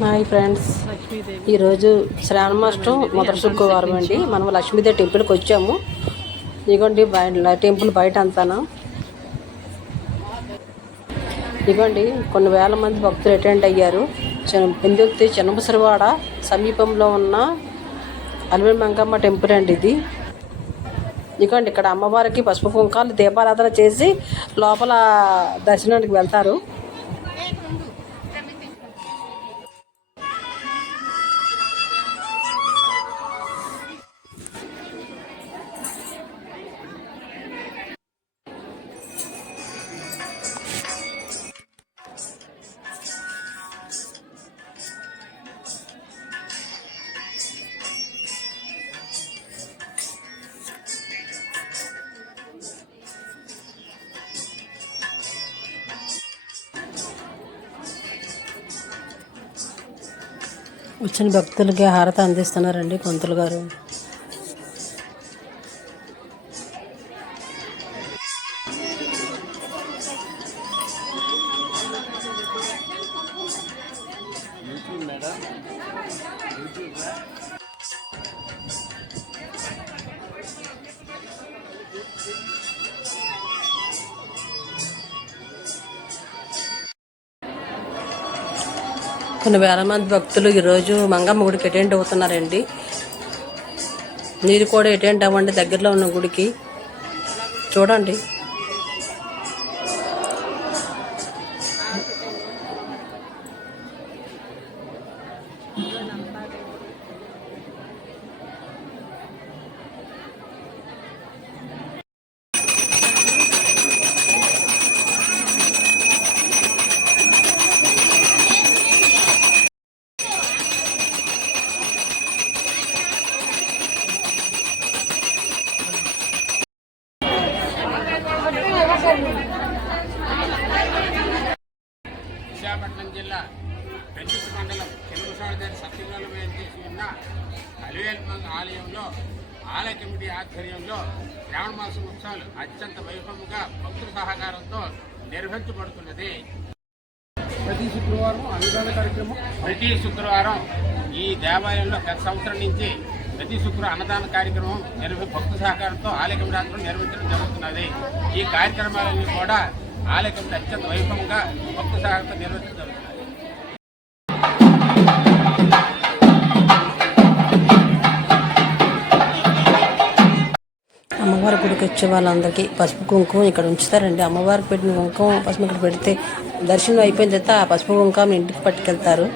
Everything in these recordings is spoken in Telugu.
హాయ్ ఫ్రెండ్స్, ఈరోజు శ్రావణమాసం మొదటి శుక్రవారం అండి. మనం లక్ష్మీదేవి టెంపుల్కి వచ్చాము. ఇదిగోండి టెంపుల్ బయట అంతాను. ఇదిగోండి కొన్ని వేల మంది భక్తులు అటెండ్ అయ్యారు. పెందుర్తి చిన్నముసరివాడ సమీపంలో ఉన్న అలివేలు మంగమ్మ టెంపుల్ అండి ఇది. ఇదిగోండి ఇక్కడ అమ్మవారికి పసుపు కుంకాలు దీపారాధన చేసి లోపల దర్శనానికి వెళ్తారు. వచ్చిన భక్తులకి హారతి అందిస్తున్నారండి పంతులు గారు. కొన్ని వేల మంది భక్తులు ఈరోజు మంగమ్మ గుడికి అటెండ్ అవుతున్నారండి. మీరు కూడా అటెండ్ అవ్వండి దగ్గరలో ఉన్న గుడికి. చూడండి, విశాఖపట్నం జిల్లా పెంచుకు మండలం చిన్నముసాడిదారి సత్యంలో వేయించేసి ఉన్న అలివేలు మంగ ఆలయంలో ఆలయ కమిటీ ఆధ్వర్యంలో శ్రావణ మాసం ఉత్సవాలు అత్యంత వైభవంగా భక్తుల సహకారంతో నిర్వహించబడుతున్నది. ప్రతి శుక్రవారం ఈ దేవాలయంలో గత సంవత్సరం నుంచి ప్రతి శుక్రవారం అన్నదాన కార్యక్రమం భక్తుల సహకారంతో ఆలయ కమిటీ ఆధ్వర్యంలో నిర్వహించడం జరుగుతున్నది. ఈ కార్యక్రమాలన్నీ కూడా ఆలయ కమిటీ అత్యంత వైభవంగా భక్తుల సహకారంతో నిర్వహించడం జరుగుతుంది. అమ్మవారి గుడికి వచ్చే వాళ్ళందరికీ పసుపు కుంకుమ ఇక్కడ ఉంచుతారండి. అమ్మవారికి పెట్టిన కుంకుమ పసుపు ఇక్కడ పెడితే దర్శనం అయిపోయిన తర్వాత ఆ పసుపు కుంకుమ ఇంటికి పట్టుకెళ్తారు.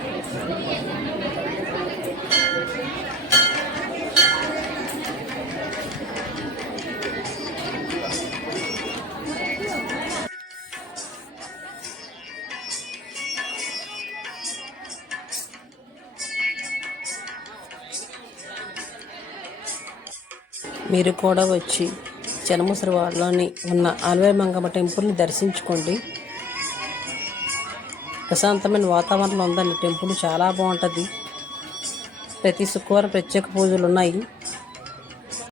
మీరు కూడా వచ్చి చిన్నముసరివాడలోని ఉన్న అలివేలు మంగమ్మ టెంపుల్ని దర్శించుకోండి. ప్రశాంతమైన వాతావరణం ఉందండి. టెంపుల్ చాలా బాగుంటుంది. ప్రతి శుక్రవారం ప్రత్యేక పూజలు ఉన్నాయి.